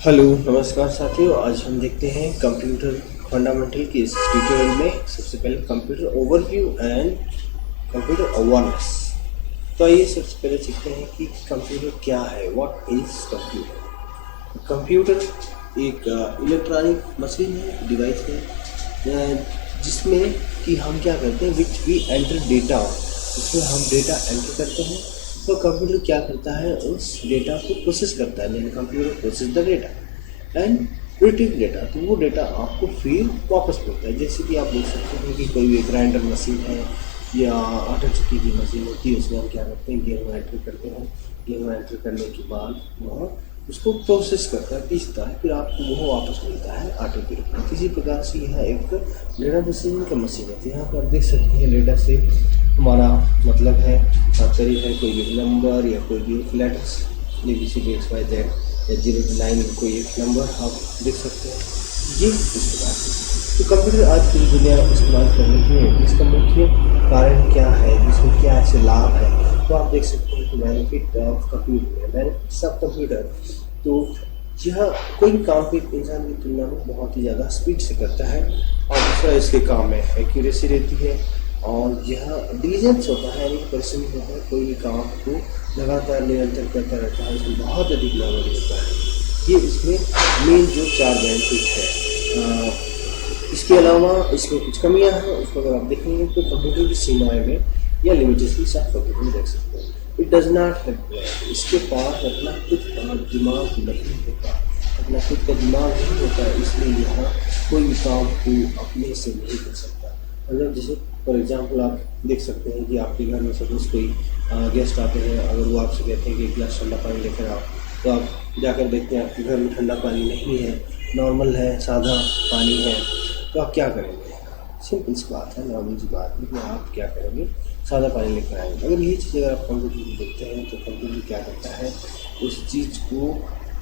Hello नमस्कार साथियों। आज हम देखते हैं कंप्यूटर फंडामेंटल की इस ट्यूटोरियल में सबसे पहले computer overview and computer awareness. तो आइए सबसे पहले सीखते हैं कि कंप्यूटर क्या है। What is computer. कंप्यूटर एक इलेक्ट्रॉनिक मशीन है, डिवाइस है, जिसमें कि हम क्या करते हैं, विच वी एंटर डेटा। इसमें हम डेटा एंटर करते हैं तो कंप्यूटर क्या करता है, उस डेटा को प्रोसेस करता है। यानी computer process the data and retrieve data. तो वो डेटा आपको फिर वापस मिलता है। जैसे कि आप देख सकते हैं कि कोई भी ग्राइंडर मशीन है या आटा चक्की की मशीन होती है, उसमें हम क्या करते हैं, गेहूँ एंटर करते हैं। गेहूँ एंटर करने के बाद वह उसको प्रोसेस करता है, पीसता है, फिर आपको वो वापस मिलता है आटे के रूप में। इसी प्रकार से यह एक डेटा मशीन का मशीन है। तो यहाँ पर आप देख सकते हैं डेटा से हमारा मतलब है, तात्पर्य है कोई भी नंबर या कोई भी एक लेटर्स, ABCD XYZ या 0 to 9 कोई एक नंबर आप देख सकते हैं। ये इस प्रकार से तो कंप्यूटर आज की दुनिया इस्तेमाल करने की इसका मुख्य कारण क्या है, जिसमें क्या ऐसे लाभ है। तो आप देख सकते हैं कि benefit of computer, benefits of computer. तो यह कोई भी काम एक इंसान की तुलना में बहुत ही ज़्यादा स्पीड से करता है, और दूसरा इसके काम में एक्यूरेसी रहती है, और यह डिलीजेंस होता है, यानी परिश्रम होता है। कोई भी काम को लगातार निरंतर करता रहता है, इसमें बहुत अधिक मेमोरी होता है। ये इसमें मेन जो 4 बेनिफिट है। इसके अलावा इसमें कुछ कमियां हैं, उसको अगर आप देखेंगे तो कंप्यूटर की सीमाएं में या लिमिटेशंस आप कंप्यूटर में देख सकते हैं। It does not have brain. इसके पास अपना खुद का दिमाग नहीं होता, अपना खुद का दिमाग नहीं होता, इसलिए यहाँ कोई भी काम को अपने से नहीं कर सकता। मतलब जैसे फॉर एग्जाम्पल आप देख सकते हैं कि आपके घर में सपोज कोई गेस्ट आते हैं, अगर वो आपसे कहते हैं कि एक गिलास ठंडा पानी लेकर आओ, तो आप जाकर देखते हैं आपके घर में ठंडा पानी नहीं है, नॉर्मल है, सादा पानी है, तो आप क्या करेंगे। सिंपल सी बात है, नॉर्मल सी बात है कि आप क्या करेंगे, सादा पानी लेकर आएंगे। अगर यही चीज़ अगर आप कंप्यूटर में देखते हैं तो कंप्यूटर क्या करता है, उस चीज़ को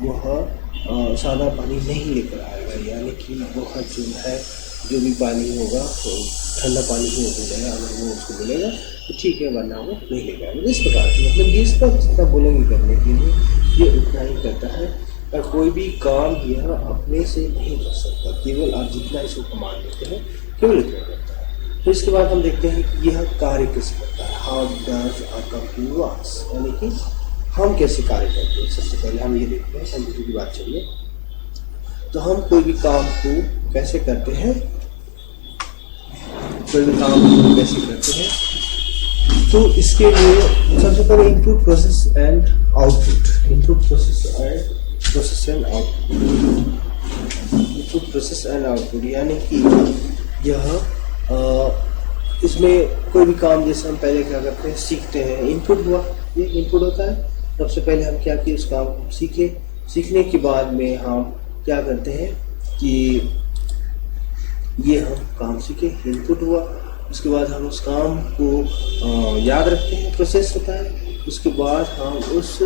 वह सादा पानी नहीं लेकर आएगा, यानी कि वह जो है जो भी पानी होगा तो ठंडा पानी ही मिलेगा। अगर वो उसको मिलेगा तो ठीक है, वरना वो नहीं लेगा। मतलब इस प्रकार से, मतलब ये इसका जितना बोलेंगे करने के लिए ये उतना ही करता है, और कोई भी काम यह अपने से नहीं कर सकता। केवल आप जितना इसको कमांड देते हैं केवल इतना करता है। तो इसके बाद हम देखते हैं कि यह कार्य कैसे करता है। How does a computer works, यानी कि हम कैसे कार्य करते हैं। सबसे पहले हम ये देखते हैं, कंप्यूटर की बात चलिए। तो हम कोई भी काम को कैसे करते हैं, कोई भी काम को कैसे करते हैं, तो इसके लिए सबसे पहले input process and output. Input process and output, input process and output, यानी कि यह इसमें कोई भी काम जैसे हम पहले क्या करते हैं, सीखते हैं। इनपुट हुआ, ये इनपुट होता है। सबसे पहले हम क्या किए, उस काम को सीखे। सीखने के बाद में हम क्या करते हैं कि ये हम काम सीखे, इनपुट हुआ। उसके बाद हम उस काम को याद रखते हैं, प्रोसेस होता है। उसके बाद हम उस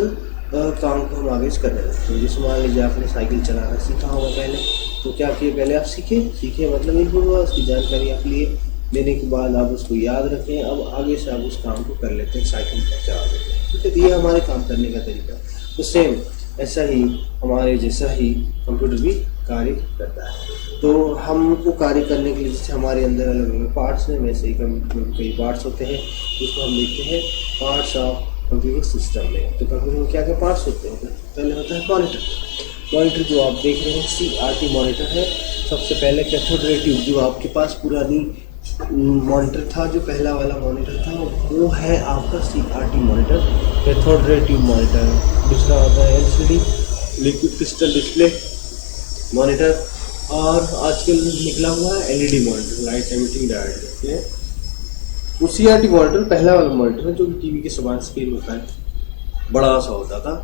काम को हम आगे करने लगते हैं। जैसे मान लीजिए आपने साइकिल चलाना सीखा होगा पहले, तो क्या किए, पहले आप सीखे मतलब इनपुट हुआ, उसकी जानकारी आप लिए, लेने के बाद आप उसको याद रखें। अब आगे से आप उस काम को कर लेते हैं, साइकिल चला लेते हैं। ठीक है, तो ये हमारे काम करने का तरीका। तो सेम ऐसा ही हमारे जैसा ही कंप्यूटर भी कार्य करता है। तो हमको कार्य करने के लिए जैसे हमारे अंदर अलग अलग पार्ट्स हैं, वैसे ही कंप्यूटर में कई पार्ट्स होते हैं, जिसको हम देखते हैं पार्ट्स ऑफ कंप्यूटर सिस्टम में। तो कंप्यूटर में क्या क्या पार्ट्स होते हैं, पहले होता है मॉनिटर। मॉनिटर जो आप देख रहे हैं CRT मॉनिटर है। सबसे पहले कैथोड रे ट्यूब, जो आपके पास पुरानी मॉनिटर था, जो पहला वाला मॉनिटर था, वो है आपका CRT monitor, cathode ray tube monitor. दूसरा होता है LCD, liquid crystal display monitor, और आजकल निकला हुआ है LED monitor, light emitting diode. वो CRT मॉनिटर पहला वाला मॉनिटर है, जो कि टीवी के समान स्क्रीन होता है, बड़ा सा होता था,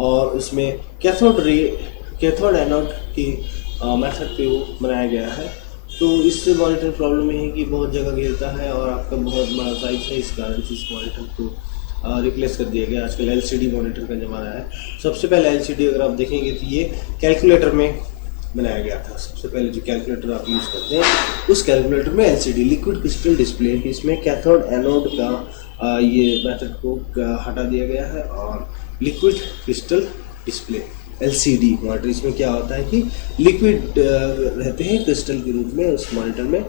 और उसमें कैथोड एनोड की मेथड पे वो बनाया गया है। तो इससे मॉनिटर प्रॉब्लम ये है कि बहुत जगह घेरता है और आपका बहुत बड़ा साइज है, इस कारण से इस मॉनिटर को रिप्लेस कर दिया गया। आजकल LCD मॉनिटर का ज़माना है। सबसे पहले LCD अगर आप देखेंगे तो ये कैलकुलेटर में बनाया गया था। सबसे पहले जो कैलकुलेटर आप यूज़ करते हैं, उस कैलकुलेटर में LCD, लिक्विड क्रिस्टल डिस्प्ले, इसमें कैथोड एनोड का ये मेथड को हटा दिया गया है, और liquid crystal display LCD monitor. इसमें क्या होता है कि लिक्विड रहते हैं क्रिस्टल के रूप में उस मॉनिटर में।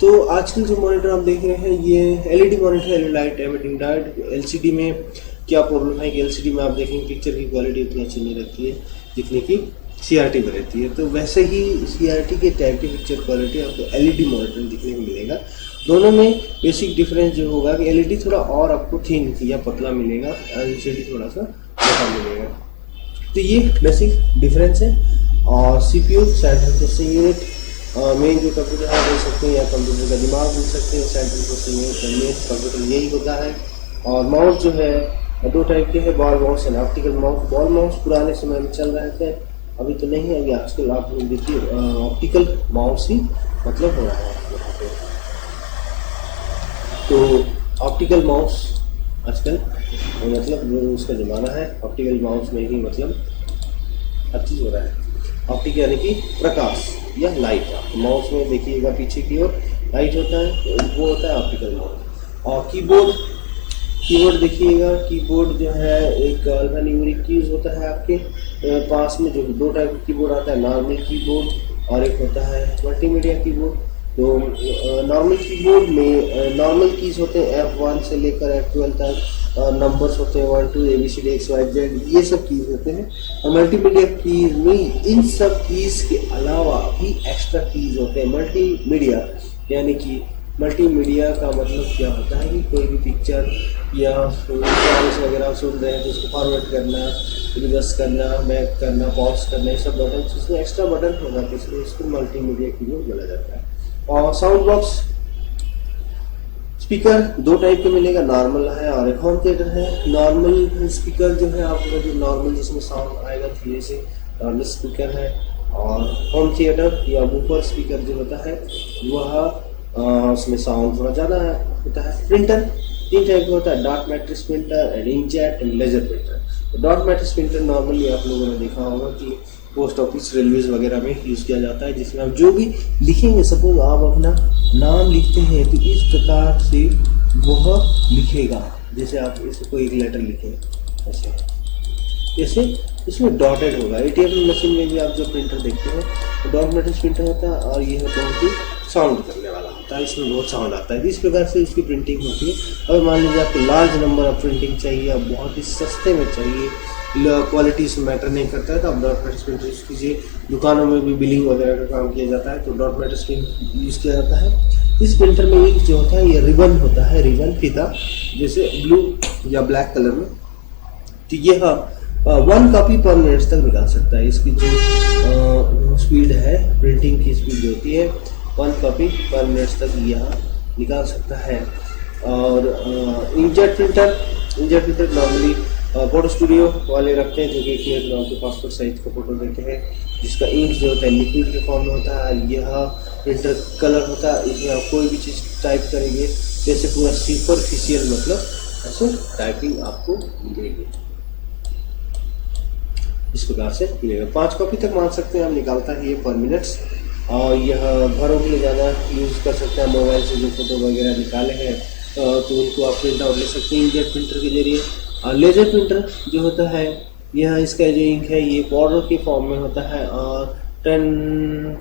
तो आजकल जो मॉनिटर आप देख रहे हैं ये LED मॉनिटर है, लाइट एमिटिंग डायोड। LCD में क्या प्रॉब्लम है कि LCD में आप देखेंगे पिक्चर की क्वालिटी उतनी अच्छी नहीं रहती है जितनी कि CRT में रहती है। तो वैसे ही CRT के टाइप की पिक्चर क्वालिटी आपको LED मॉनिटर में दिखने को मिलेगा। दोनों में बेसिक डिफरेंस जो होगा कि LED थोड़ा और आपको थिन या पतला मिलेगा, LCD थोड़ा सा मोटा मिलेगा। तो ये बेसिक डिफरेंस है। और CPU central processing unit main जो कंप्यूटर है देख सकते हैं, या कंप्यूटर का दिमाग बोल सकते हैं। Central processing unit main computer यही होता है। और माउस जो है दो टाइप के हैं, ball mouse and optical mouse. Ball mouse पुराने समय में चल रहे थे, अभी तो नहीं है। अभी आजकल आप लोग देखिए ऑप्टिकल माउस ही मतलब हो रहा है यहाँ पे। तो ऑप्टिकल माउस आजकल मतलब उसका ज़माना है, ऑप्टिकल माउस में ही मतलब हर चीज़ हो रहा है। ऑप्टिक यानी कि प्रकाश या लाइट। आप माउस में देखिएगा पीछे की ओर लाइट होता है, वो होता है ऑप्टिकल माउस। और कीबोर्ड देखिएगा, कीबोर्ड जो है एक अल्फान्यूमेरिक कीज होता है आपके पास में। जो दो टाइप का कीबोर्ड आता है, नॉर्मल कीबोर्ड और एक होता है मल्टीमीडिया कीबोर्ड। तो नॉर्मल कीबोर्ड में नॉर्मल कीज होते हैं F1 से लेकर F12 तक, नंबर्स होते हैं 1 2 ABCD XYZ, ये सब कीज होते हैं। और मल्टीमीडिया कीज में इन सब कीज के अलावा भी एक्स्ट्रा कीज होते हैं। मल्टीमीडिया यानी कि मल्टीमीडिया का मतलब क्या होता है कि कोई भी पिक्चर या सॉन्ग्स वगैरह सुन रहे हैं तो उसको फॉरवर्ड करना, रिवर्स करना, बैक करना, पॉज करना, ये सब बटन इसमें एक्स्ट्रा बटन होगा, तो इसलिए इसको मल्टीमीडिया कीबोर्ड बोला जाता है। और साउंड बॉक्स स्पीकर दो टाइप के मिलेगा, नॉर्मल है और एक होम थिएटर है। नॉर्मल स्पीकर जो है आपको जो नॉर्मल जिसमें साउंड आएगा धीरे से नॉर्मल स्पीकर है। और होम थिएटर या वूफर स्पीकर जो होता है वह उसमें साउंड थोड़ा ज़्यादा होता है। प्रिंटर तीन टाइप का होता है, dot matrix printer and inkjet and laser printer. तो डॉट मैट्रिक्स प्रिंटर नॉर्मली आप लोगों ने देखा होगा कि पोस्ट ऑफिस, रेलवेज वगैरह में यूज़ किया जाता है, जिसमें आप जो भी लिखेंगे, सपोज आप अपना नाम लिखते हैं तो इस प्रकार से वह लिखेगा। जैसे आप इसे कोई एक लेटर लिखें ऐसे इसमें डॉटेड होगा। ATM मशीन में भी आप जो प्रिंटर देखते हैं तो डॉट मैट्रिक्स प्रिंटर होता है और यह बहुत ही साउंड करने वाला होता है, इसमें बहुत साउंड आता है। इस प्रकार से इसकी प्रिंटिंग होती है। अगर मान लीजिए आपको लार्ज नंबर ऑफ प्रिंटिंग चाहिए, आप बहुत ही सस्ते में चाहिए, क्वालिटी इसमें मैटर नहीं करता है, तो आप डॉट मैट्रिक्स प्रिंटर यूज़ कीजिए। दुकानों में भी बिलिंग वगैरह का काम किया जाता है तो डॉट मैट्रिक्स प्रिंट यूज़ किया जाता है। इस प्रिंटर में एक जो होता है ये रिबन होता है, रिबन फीता, जैसे ब्लू या ब्लैक कलर में। तो यह 1 कॉपी पर मिनट तक निकाल सकता है। इसकी जो स्पीड है, प्रिंटिंग की स्पीड जो होती है 1 कॉपी पर मिनट तक यह निकाल सकता है। और inkjet printer normally photo studio वाले रखते हैं, जो कि 1 मिनट में आपके पासपोर्ट साइज का फोटो देते हैं, जिसका इंक जो होता है लिक्विड के फॉर्म में होता है। यह प्रिंटर कलर होता है, इसमें आप कोई भी चीज़ टाइप करेंगे जैसे पूरा सुपरफिशियल मतलब ऐसे टाइपिंग आपको मिलेगी, इस प्रकार से मिलेगा। 5 कॉपी तक मान सकते हैं आप निकालता है ये पर मिनट्स। और यह घरों के लिए ज़्यादा यूज़ कर सकते हैं, मोबाइल से जो फोटो वगैरह निकाले हैं तो उनको आप प्रिंट आउट ले सकते हैं इंकजेट प्रिंटर के जरिए। और लेजर प्रिंटर जो होता है यह इसका जो इंक है ये पाउडर के फॉर्म में होता है और 10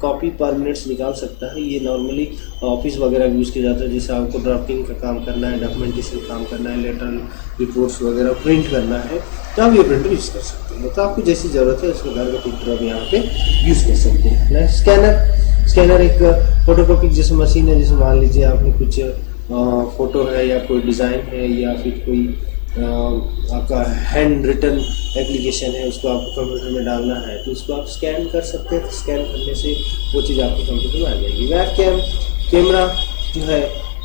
कॉपी पर मिनट्स निकाल सकता है। ये नॉर्मली ऑफिस वगैरह यूज़ किया जाता है, जैसे आपको ड्राफ्टिंग का काम करना है, डॉक्यूमेंटेशन काम करना है, लेटर रिपोर्ट्स वगैरह प्रिंट करना है, तो आप ये प्रिंटर यूज़ कर सकते हैं। तो आपको जैसी ज़रूरत है उस प्रकार का प्रिंटर आप यहाँ पे यूज़ कर सकते हैं। स्कैनर एक फोटोकॉपी जैसे मशीन है, जैसे मान लीजिए आपने कुछ फ़ोटो है या कोई डिज़ाइन है या फिर कोई आपका हैंड रिटन एप्लीकेशन है, उसको आपको कंप्यूटर में डालना है तो उसको आप स्कैन कर सकते हैं। तो स्कैन करने से वो चीज़ आपके कंप्यूटर में आ जाएगी। वेबकैम कैमरा जो है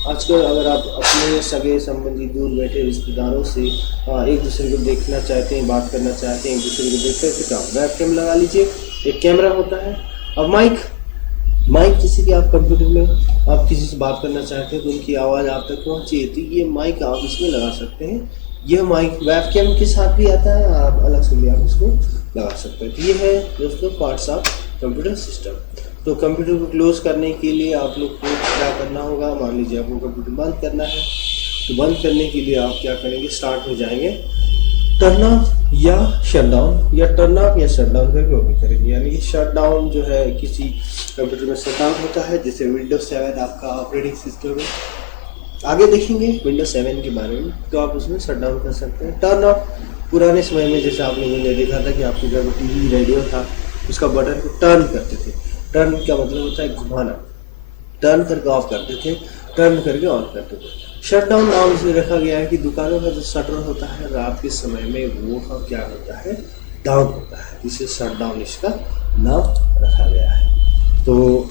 आजकल अगर आप अपने सगे संबंधी दूर बैठे रिश्तेदारों से एक दूसरे को देखना चाहते हैं, बात करना चाहते हैं, एक दूसरे को देख सकते हैं, तो वेबकैम लगा लीजिए। एक कैमरा होता है। और माइक जैसे कि आप कंप्यूटर में आप किसी से बात करना चाहते हैं तो उनकी आवाज़ आप तक पहुँचे, तो ये माइक आप इसमें लगा सकते हैं। यह माइक वेबकैम के साथ भी आता है, आप अलग से भी आप इसको लगा सकते हैं। तो ये है दोस्तों पार्ट्स ऑफ कंप्यूटर सिस्टम। तो कंप्यूटर को क्लोज करने के लिए आप लोग को क्या करना होगा, मान लीजिए आपको कंप्यूटर बंद करना है तो बंद करने के लिए आप क्या करेंगे, स्टार्ट में जाएंगे, टर्न ऑफ या शटडाउन या टर्न ऑफ या शटडाउन करके ओपन करेंगे। यानी कि शटडाउन जो है किसी कंप्यूटर में शटडाउन होता है, जैसे विंडोज 7 आपका ऑपरेटिंग सिस्टम है। आगे देखेंगे विंडोज 7 के बारे में, तो आप उसमें शटडाउन कर सकते हैं। टर्न ऑफ पुराने समय में जैसे आप लोगों ने देखा था कि आपके घर में टीवी रेडियो था, उसका बटन को टर्न करते थे। टर्न का मतलब होता है घुमाना, टर्न करके ऑफ करते थे, टर्न करके ऑन करते थे। शटडाउन नाम इसलिए रखा गया है कि दुकानों का जो शटर होता है रात के समय में वो का क्या होता है, डाउन होता है, इसे शटडाउन इसका नाम रखा गया है। तो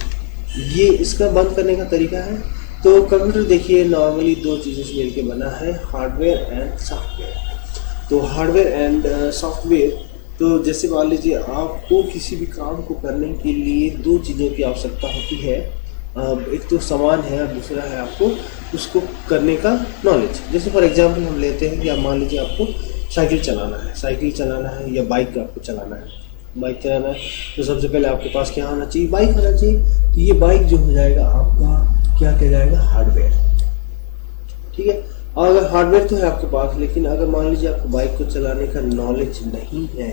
ये इसका बंद करने का तरीका है। तो कंप्यूटर देखिए नॉर्मली दो चीज़ों से मिलकर बना है, हार्डवेयर एंड सॉफ्टवेयर। तो हार्डवेयर एंड सॉफ्टवेयर, तो जैसे मान लीजिए आपको किसी भी काम को करने के लिए दो चीज़ों की आवश्यकता होती है, एक तो सामान है और दूसरा है आपको उसको करने का नॉलेज। जैसे फॉर एग्जांपल हम लेते हैं कि आप मान लीजिए आपको साइकिल चलाना है या बाइक आपको चलाना है, बाइक चलाना है तो सबसे पहले आपके पास क्या होना चाहिए, बाइक होना चाहिए। तो ये बाइक जो हो जाएगा आपका क्या कहलाएगा, हार्डवेयर। ठीक है, और अगर हार्डवेयर तो है आपके पास, लेकिन अगर मान लीजिए आपको बाइक को चलाने का नॉलेज नहीं है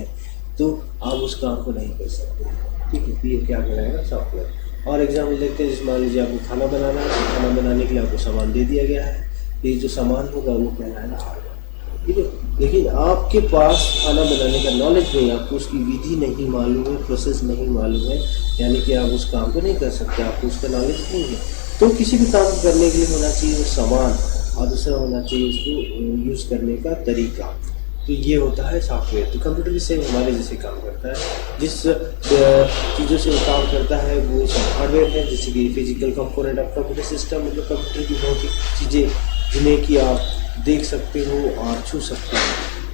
तो आप उस काम को नहीं कर सकते। ठीक है, ये क्या कहलाएगा, सॉफ्टवेयर। और एग्जाम्पल देखते हैं, जैसे मान लीजिए आपको खाना बनाना है, तो खाना बनाने के लिए आपको सामान दे दिया गया है, तो ये जो सामान होगा वो कहलाएगा हार्डवेयर। ठीक है, लेकिन आपके पास खाना बनाने का नॉलेज नहीं, आपको उसकी विधि नहीं मालूम है, प्रोसेस नहीं मालूम है, यानी कि आप उस काम को नहीं कर सकते, आपको उसका नॉलेज नहीं है। तो किसी भी काम करने के लिए होना चाहिए वो सामान, और दूसरा होना चाहिए उसको यूज़ करने का तरीका। तो ये होता है सॉफ्टवेयर। तो कंप्यूटर भी सेम हमारे जैसे काम करता है, जिस चीज़ों से वो काम करता है वो सब हार्डवेयर है। जैसे कि physical component of computer system, मतलब कंप्यूटर की बहुत ही चीज़ें जिन्हें कि आप देख सकते हो और छू सकते हो,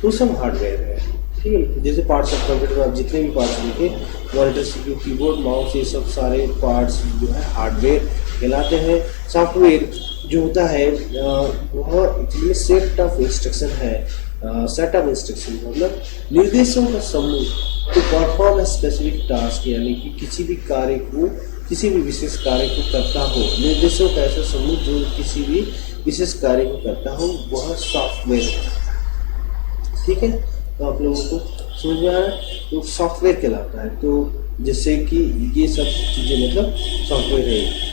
तो सब हार्डवेयर है। ठीक है, जैसे पार्ट्स ऑफ कंप्यूटर आप जितने भी पार्ट्स देखें, मॉनिटर, सीपीयू, कीबोर्ड, माउस, ये सब सारे पार्ट्स जो है हार्डवेयर कहलाते हैं। सॉफ्टवेयर जो होता है वह एक्चुअली सेट ऑफ इंस्ट्रक्शन है, सेट ऑफ इंस्ट्रक्शन मतलब निर्देशों का समूह to perform a specific task, यानी कि किसी भी कार्य को, किसी भी विशेष कार्य को करता हो। निर्देशों का ऐसा समूह जो किसी भी विशेष कार्य को करता हो वह सॉफ्टवेयर है। ठीक है, तो आप लोगों को समझ में आया, तो सॉफ्टवेयर कहलाता है। तो जैसे कि ये सब चीज़ें मतलब सॉफ्टवेयर है,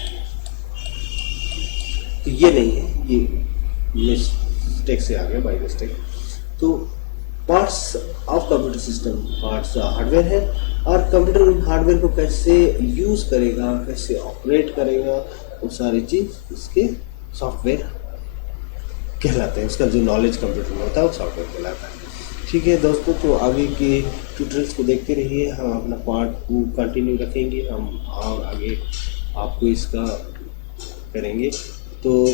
तो ये नहीं है, ये मिस्टेक से आ गया, बाई मिस्टेक। तो parts of computer system, parts hardware है, और कंप्यूटर उन हार्डवेयर को कैसे यूज़ करेगा, कैसे ऑपरेट करेगा, वो सारी चीज़ इसके सॉफ्टवेयर कहलाते हैं। उसका जो नॉलेज कंप्यूटर में होता है वो सॉफ्टवेयर कहलाता है। ठीक है दोस्तों, तो आगे के ट्यूटोरियल्स को देखते रहिए, हम अपना पार्ट को कंटिन्यू रखेंगे, हम आगे आपको इसका करेंगे। तो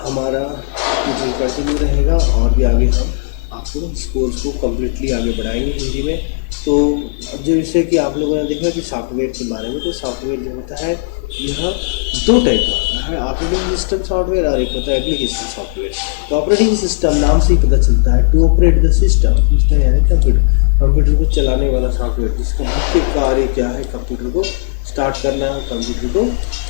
हमारा ट्यूटोरियल कंटिन्यू रहेगा और भी आगे हम आपको इस कोर्स को कम्प्लीटली आगे बढ़ाएंगे हिंदी में। तो अब जैसे कि आप लोगों ने देखा कि सॉफ्टवेयर के बारे में, तो सॉफ्टवेयर जो होता है यह दो टाइप का होता है, ऑपरेटिंग सिस्टम सॉफ्टवेयर और एक होता है एप्लीकेशन सॉफ्टवेयर। तो ऑपरेटिंग सिस्टम नाम से ही पता चलता है, to operate the system, system यानी कंप्यूटर को चलाने वाला सॉफ्टवेयर, जिसका मुख्य कार्य क्या है, कंप्यूटर को स्टार्ट करना है, कंप्यूटर को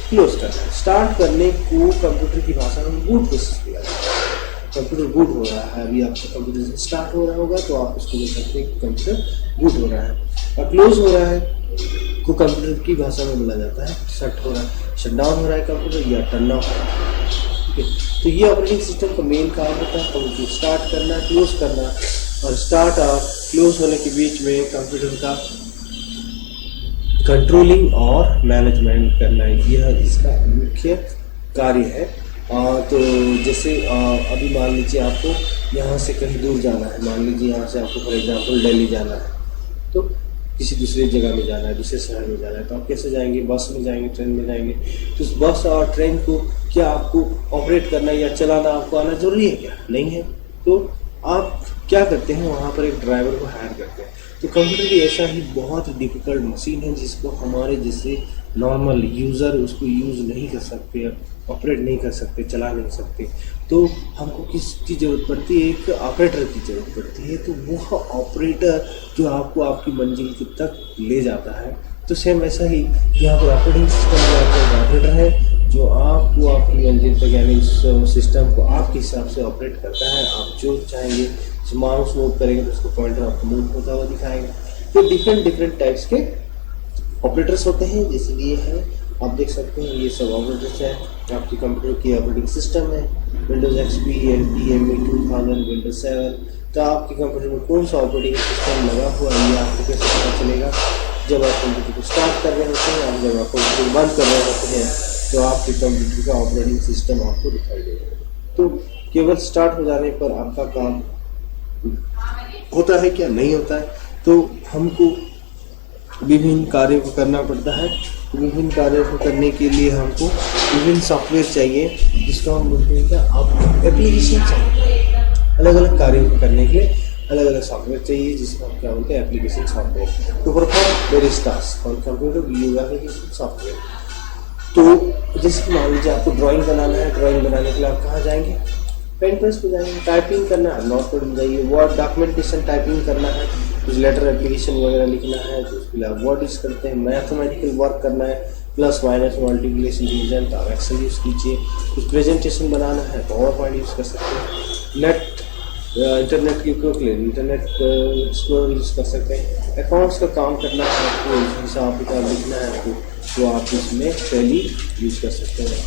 क्लोज करना है। स्टार्ट करने को कंप्यूटर की भाषा में बूट प्रोसेस किया जाता है। कंप्यूटर बूट हो रहा है, अभी आपका कंप्यूटर से स्टार्ट हो रहा होगा तो आप उसको देख सकते हैं कि कंप्यूटर बूट हो रहा है, और क्लोज हो रहा है को कंप्यूटर की भाषा में बोला जाता है शट हो रहा है, शट डाउन हो रहा है कंप्यूटर या टर्न ऑफ हो रहा है। ठीक है, तो ये ऑपरेटिंग सिस्टम का मेन काम होता है, कंप्यूटर स्टार्ट करना, क्लोज करना, और स्टार्ट और क्लोज होने के बीच में कंप्यूटर का कंट्रोलिंग और मैनेजमेंट करना, यह इसका मुख्य कार्य है। तो जैसे अभी मान लीजिए आपको यहाँ से कहीं दूर जाना है, मान लीजिए यहाँ से आपको फॉर एग्जांपल दिल्ली जाना है, तो किसी दूसरी जगह में जाना है, दूसरे शहर में जाना है, तो आप कैसे जाएंगे, बस में जाएंगे, ट्रेन में जाएंगे। तो उस बस और ट्रेन को क्या आपको ऑपरेट करना या चलाना आपको आना जरूरी है क्या? नहीं है। तो आप क्या करते हैं, वहाँ पर एक ड्राइवर को हायर करते हैं। तो कंप्यूटर भी ऐसा ही बहुत डिफिकल्ट मशीन है जिसको हमारे जैसे नॉर्मल यूज़र उसको यूज़ नहीं कर सकते, ऑपरेट नहीं कर सकते, चला नहीं सकते। तो हमको किसकी ज़रूरत पड़ती है, एक ऑपरेटर की ज़रूरत पड़ती है। तो वह ऑपरेटर जो आपको आपकी मंजिल तक ले जाता है। तो सेम ऐसा ही यहाँ पर ऑपरेटिंग सिस्टम में आपका ऑपरेटर है जो आपको आपकी मंजिल तक यानी उस सिस्टम को आपके हिसाब से ऑपरेट करता है। आप जो चाहेंगे माउस मूव करेंगे तो उसको पॉइंटर आपको मूव होता हुआ दिखाएगा। तो डिफरेंट टाइप्स के ऑपरेटर्स होते हैं, जैसे कि ये है आप देख सकते हैं, ये सब ऑपरेटर्स है आपके कंप्यूटर की ऑपरेटिंग सिस्टम है, Windows XP, NT, ME 2000, Windows 7। तो आपके कंप्यूटर में कौन सा ऑपरेटिंग सिस्टम लगा हुआ है ये आपको कैसे पता चलेगा? जब आप कंप्यूटर को स्टार्ट कर रहे होते हैं और जब आप कंप्यूटर बंद कर रहे होते हैं तो आपके कंप्यूटर का ऑपरेटिंग सिस्टम आपको दिखाई देगा। तो केवल स्टार्ट हो जाने पर आपका काम होता है क्या? नहीं होता है। तो हमको विभिन्न कार्यों को करना पड़ता है। विभिन्न कार्यों को करने के लिए हमको विभिन्न सॉफ्टवेयर चाहिए, जिसको हम बोलते हैं क्या, आप एप्लीकेशन चाहिए। अलग अलग कार्यों को करने के लिए अलग अलग सॉफ्टवेयर चाहिए, जिसको हम क्या बोलते हैं, एप्लीकेशन सॉफ्टवेयर। तो perform various task on computer we use application software. तो जैसे कि मान लीजिए आपको ड्राइंग बनाना है, ड्राइंग बनाने के लिए आप कहाँ जाएंगे? पेन प्रेस पे जाएंगे। टाइपिंग करना है, नोट पैड में जाइए। वर्ड डॉक्यूमेंटेशन टाइपिंग करना है, कुछ लेटर एप्लीकेशन वगैरह लिखना है तो उसके लिए आप वर्ड यूज करते हैं। मैथमेटिकल वर्क करना है, प्लस माइनस मल्टीप्लिकेशन डिवीजन, तो आप एक्सेल यूज कीजिए। कुछ प्रेजेंटेशन बनाना है, पावर पॉइंट यूज कर सकते हैं। इंटरनेट के उपयोग के लिए इंटरनेट एक्सप्लोरर यूज कर सकते हैं। अकाउंट्स का काम करना है आपको, हिसाब किताब लिखना है आपको, तो आप इसमें टैली यूज कर सकते हैं।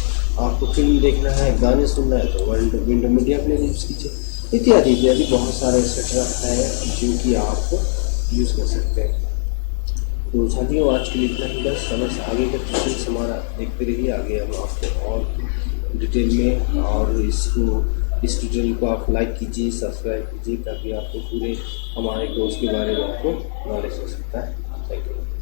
आपको फिल्म देखना है, गाने सुनना है तो विंडो मीडिया प्लेयर यूज कीजिए। इत्यादि इत्यादि बहुत सारे एक्सेट्रा है जो कि आप यूज कर सकते हैं। तो साथियों आज के लिए इतना ही बस। समय आगे का ट्यूटोरियल हमारा देखते रहिए। आगे हम आपको और डिटेल में, और इस ट्यूटोरियल को आप लाइक कीजिए, सब्सक्राइब कीजिए, ताकि आपको पूरे हमारे कोर्स के बारे में आपको नॉलेज हो सकता है। Thank you.